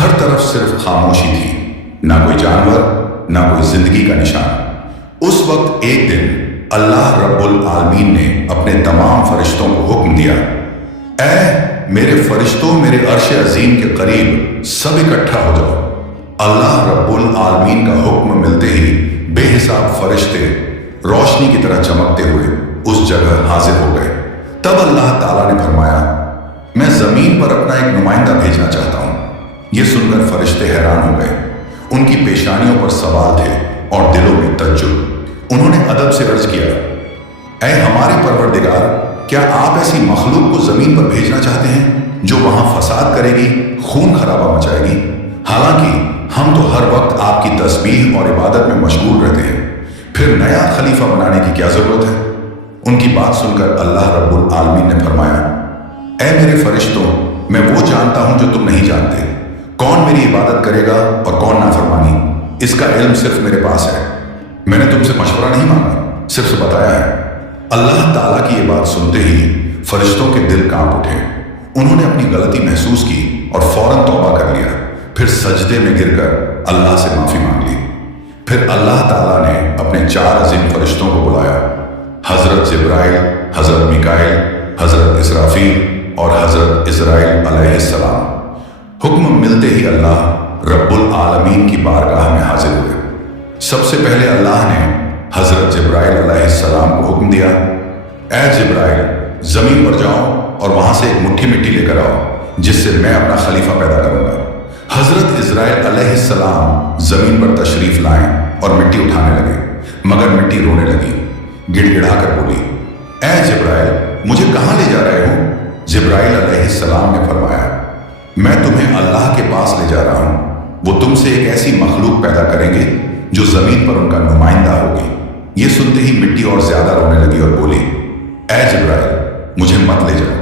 ہر طرف صرف خاموشی تھی، نہ کوئی جانور، نہ کوئی زندگی کا نشان۔ اس وقت ایک دن اللہ رب العالمین نے اپنے تمام فرشتوں کو حکم دیا، اے میرے فرشتوں، میرے عرش عظیم کے قریب سب اکٹھا ہو جاؤ۔ اللہ رب العالمین کا حکم ملتے ہی بے حساب فرشتے روشنی کی طرح چمکتے ہوئے اس جگہ حاضر ہو گئے۔ تب اللہ تعالیٰ نے فرمایا، میں زمین پر اپنا ایک نمائندہ بھیجنا چاہتا ہوں۔ یہ سن کر فرشتے حیران ہو گئے، ان کی پیشانیوں پر سوال تھے اور دلوں میں تعجب۔ انہوں نے ادب سے عرض کیا، اے ہمارے پروردگار، کیا آپ ایسی مخلوق کو زمین پر بھیجنا چاہتے ہیں جو وہاں فساد کرے گی، خون خرابہ مچائے گی؟ حالانکہ ہم تو ہر وقت آپ کی تسبیح اور عبادت میں مشغول رہتے ہیں، پھر نیا خلیفہ بنانے کی کیا ضرورت ہے؟ ان کی بات سن کر اللہ رب العالمین نے فرمایا، اے میرے فرشتوں، میں وہ جانتا ہوں جو تم نہیں جانتے، کون میری عبادت کرے گا اور کون نافرمانی۔ اس کا علم صرف میرے پاس ہے، میں نے تم سے مشورہ نہیں مانگا، صرف بتایا ہے۔ اللہ تعالیٰ کی یہ بات سنتے ہی فرشتوں کے دل کانپ اٹھے۔ انہوں نے اپنی غلطی محسوس کی اور فوراً توبہ کر لیا، پھر سجدے میں گر کر اللہ سے معافی مانگ لی۔ پھر اللہ تعالیٰ نے اپنے 4 عظیم فرشتوں کو بلایا، حضرت جبرائیل، حضرت میکائیل، حضرت اسرافیل اور حضرت عزرائیل علیہ السلام۔ حکم ملتے ہی اللہ رب العالمین کی بارگاہ میں حاضر ہوئے۔ سب سے پہلے اللہ نے حضرت جبرائیل علیہ السلام کو حکم دیا، اے جبرائیل، زمین پر جاؤ اور وہاں سے ایک مٹھی مٹی لے کر آؤ جس سے میں اپنا خلیفہ پیدا کروں گا۔ حضرت عزرائیل علیہ السلام زمین پر تشریف لائیں اور مٹی اٹھانے لگے، مگر مٹی رونے لگی، گڑ گڑا کر بولی، اے جبرائیل، مجھے کہاں لے جا رہے ہو؟ جبرائیل علیہ السلام نے فرمایا، میں تمہیں اللہ کے پاس لے جا رہا ہوں، وہ تم سے ایک ایسی مخلوق پیدا کریں گے جو زمین پر ان کا نمائندہ ہوگی۔ یہ سنتے ہی مٹی اور زیادہ رونے لگی اور بولی، اے جبرائیل، مجھے مت لے جاؤ،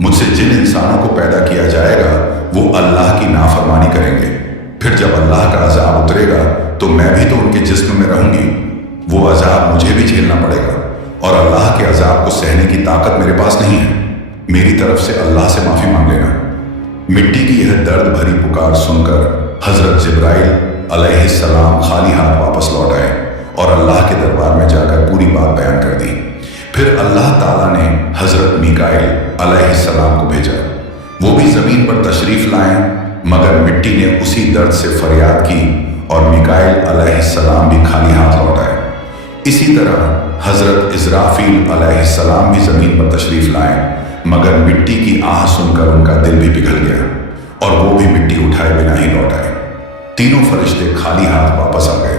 مجھ سے جن انسانوں کو پیدا کیا جائے گا وہ اللہ کی نافرمانی کریں گے، پھر جب اللہ کا عذاب اترے گا تو میں بھی تو ان کے جسم میں رہوں گی، وہ عذاب مجھے بھی جھیلنا پڑے گا، اور اللہ کے عذاب کو سہنے کی طاقت میرے پاس نہیں ہے، میری طرف سے اللہ سے معافی مانگ لینا۔ مٹی کی یہ درد بھری پکار سن کر حضرت جبرائیل علیہ السلام خالی ہاتھ واپس لوٹ آئے اور اللہ کے دربار میں جا کر پوری بات بیان کر دی۔ پھر اللہ تعالیٰ نے حضرت میکائیل علیہ السلام کو بھیجا، وہ بھی زمین پر تشریف لائیں، مگر مٹی نے اسی درد سے فریاد کی اور میکائیل علیہ السلام بھی خالی ہاتھ لوٹ آئے۔ اسی طرح حضرت اسرافیل علیہ السلام بھی زمین پر تشریف لائیں، مگر مٹی کی آہ سن کر ان کا دل بھی پگھل گیا اور وہ بھی مٹی اٹھائے بنا ہی لوٹ آئے۔ تینوں فرشتے خالی ہاتھ واپس آ گئے۔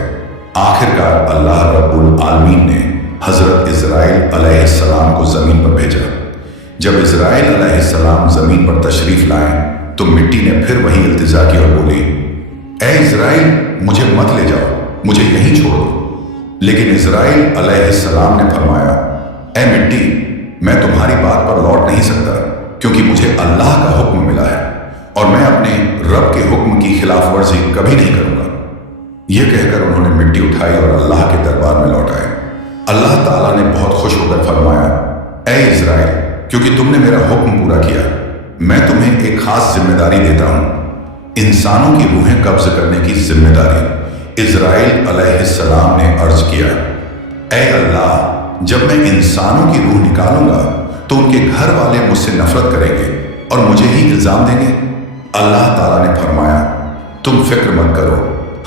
آخرکار اللہ رب العالمین نے حضرت عزرائیل علیہ السلام کو زمین پر بھیجا۔ جب عزرائیل علیہ السلام زمین پر تشریف لائیں تو مٹی نے پھر وہی التجا کی اور بولی، اے عزرائیل، مجھے مت لے جاؤ، مجھے یہیں چھوڑ دو۔ لیکن عزرائیل علیہ السلام نے فرمایا، اے مٹی، میں تمہاری بات پر لوٹ نہیں سکتا کیونکہ مجھے اللہ کا حکم ملا ہے اور میں اپنے رب کے حکم کی خلاف ورزی کبھی نہیں کروں گا۔ یہ کہہ کر انہوں نے مٹی اٹھائی اور اللہ کے دربار میں لوٹ آئے۔ اللہ تعالیٰ نے بہت خوش ہو کر فرمایا، اے عزرائیل، کیونکہ تم نے میرا حکم پورا کیا، میں تمہیں ایک خاص ذمہ داری دیتا ہوں، انسانوں کی روحیں قبض کرنے کی ذمہ داری۔ عزرائیل علیہ السلام نے عرض کیا، اے اللہ، جب میں انسانوں کی روح نکالوں گا تو ان کے گھر والے مجھ سے نفرت کریں گے اور مجھے ہی الزام دیں گے۔ اللہ تعالیٰ نے فرمایا، تم فکر مت کرو،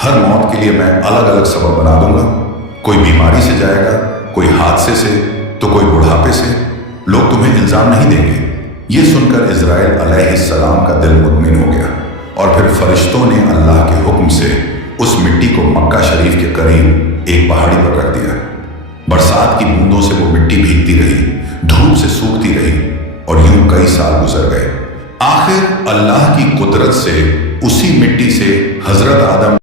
ہر موت کے لیے میں الگ الگ سبب بنا دوں گا، کوئی بیماری سے جائے گا، کوئی حادثے سے تو کوئی بڑھاپے سے، لوگ تمہیں الزام نہیں دیں گے۔ یہ سن کر عزرائیل علیہ السلام کا دل مطمئن ہو گیا اور پھر فرشتوں نے اللہ کے حکم سے اس مٹی کو مکہ شریف کے قریب ایک پہاڑی پر رکھ دیا۔ برسات کی بوندوں سے وہ مٹی بھیگتی رہی، دھوپ سے سوکھتی رہی اور یوں کئی سال گزر گئے۔ آخر اللہ کی قدرت سے اسی مٹی سے حضرت آدم